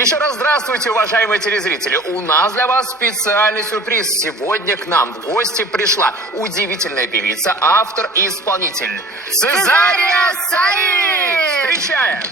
Еще раз здравствуйте, уважаемые телезрители. У нас для вас специальный сюрприз. Сегодня к нам в гости пришла удивительная певица, автор и исполнитель Цезария Саид. Встречаем!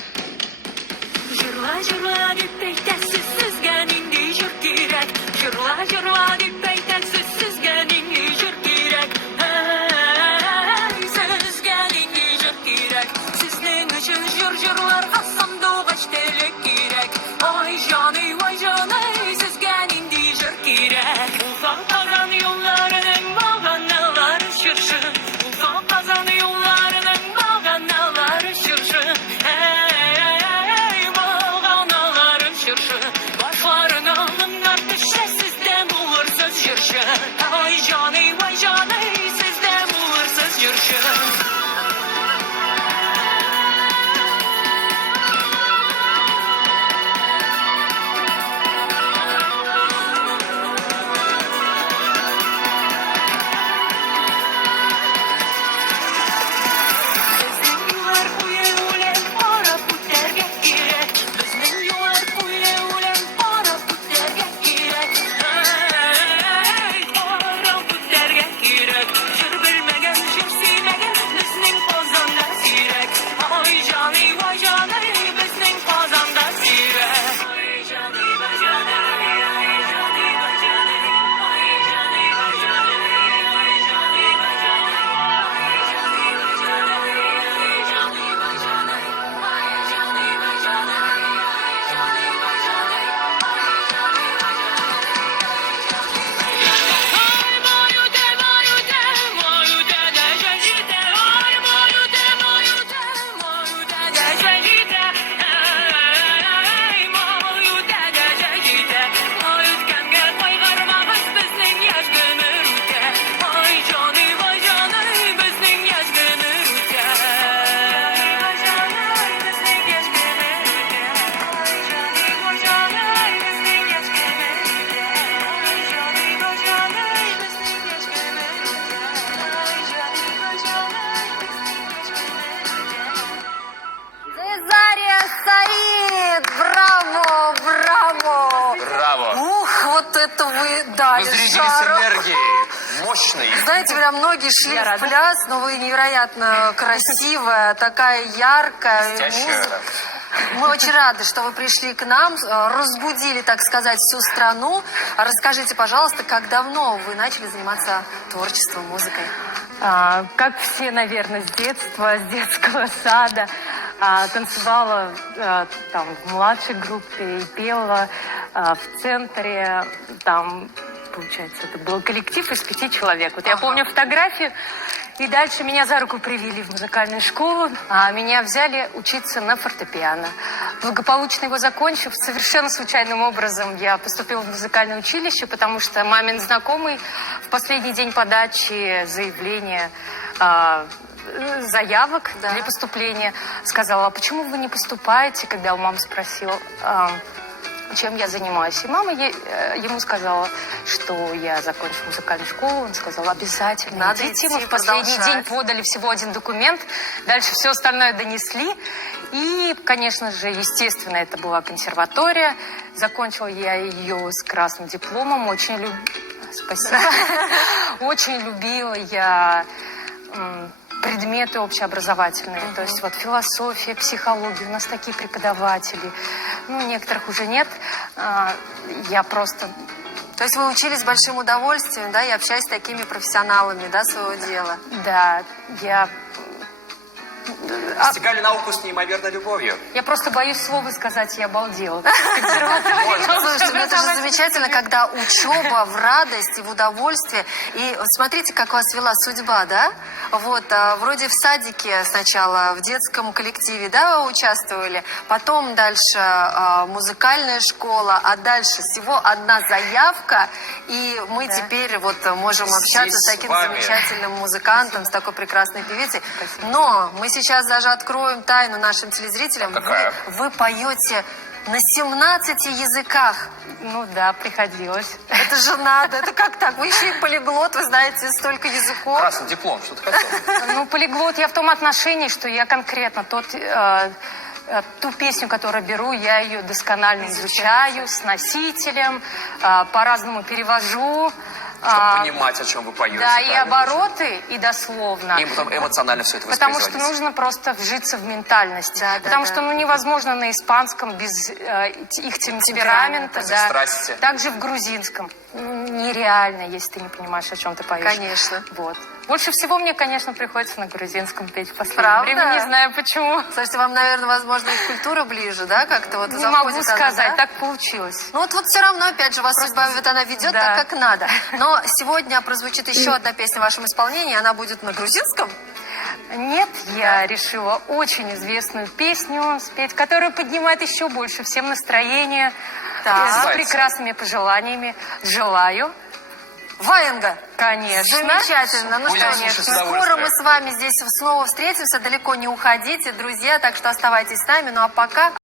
Это вы дали Зарядились энергией, мощной. Знаете, прям многие шли в пляс, но вы невероятно красивая, такая яркая. Мы очень рады, что вы пришли к нам, разбудили, так сказать, всю страну. Расскажите, пожалуйста, как давно вы начали заниматься творчеством, музыкой? Как все, наверное, с детства, с детского сада. Танцевала там в младшей группе и пела в центре. Там, получается, это был коллектив из 5 человек. Вот я помню фотографию. И дальше меня за руку привели в музыкальную школу, а меня взяли учиться на фортепиано. Благополучно его закончив, совершенно случайным образом я поступила в музыкальное училище, потому что мамин знакомый в последний день подачи заявления, заявок для поступления сказала: а почему вы не поступаете, когда у мамы спросила, чем я занимаюсь. И мама ему сказала, что я закончу музыкальную школу. Он сказал: обязательно надо идите. идти, Мы в последний день подали всего 1 документ. Дальше все остальное донесли. И, конечно же, естественно, это была консерватория. Закончила я ее с красным дипломом. Спасибо. Очень любила я предметы общеобразовательные, то есть вот философия, психология, у нас такие преподаватели, ну, некоторых уже нет, я просто... То есть вы учились с большим удовольствием, да, и общаясь с такими профессионалами, да, своего дела? Да, я... Постигали науку с неимоверной любовью. Я просто боюсь слова сказать, я обалдела. Слушайте, ну это же замечательно, когда учеба в радость и в удовольствие. И смотрите, как вас вела судьба, да? Вот, вроде в садике сначала, в детском коллективе, да, вы участвовали, потом дальше музыкальная школа, а дальше всего одна заявка, и мы теперь вот можем общаться с таким замечательным музыкантом, с такой прекрасной певицей. Но мы сейчас даже откроем тайну нашим телезрителям. Вы поете на 17 языках. Ну да, приходилось. Это же надо. Это как так? Вы еще и полиглот, вы знаете столько языков. Красный диплом, что ты хотел? Ну, полиглот я в том отношении, что я конкретно тот Ту песню, которую беру, я ее досконально изучаю, с носителем, по-разному перевожу. Чтобы понимать, о чем вы поете. Да, и правильно? обороты, и дословно. И потом эмоционально все это Потому что воспроизводить. нужно просто вжиться в ментальность. Да, да, Потому да. что невозможно на испанском без их темперамента. Без Да. страсти. Также в грузинском. Нереально, если ты не понимаешь, о чем ты поешь. Конечно. Вот. Больше всего мне, конечно, приходится на грузинском петь в последнее Правда? время. Не знаю почему. Слушайте, вам, наверное, возможно, их культура ближе, да, как-то вот Не заходит могу она, сказать, да? так получилось. Ну вот все равно, опять же, вас судьба вот она ведет Да. так, как надо. Но сегодня прозвучит еще одна песня в вашем исполнении, она будет на грузинском. Нет, я решила очень известную песню спеть, которая поднимает еще больше всем настроение, Так. с Называется? прекрасными пожеланиями. Желаю, Ваенга. конечно. Замечательно. Ну Будем что, слушать с скоро удовольствием. мы с вами здесь снова встретимся. Далеко не уходите, друзья, так что оставайтесь с нами. Ну а пока...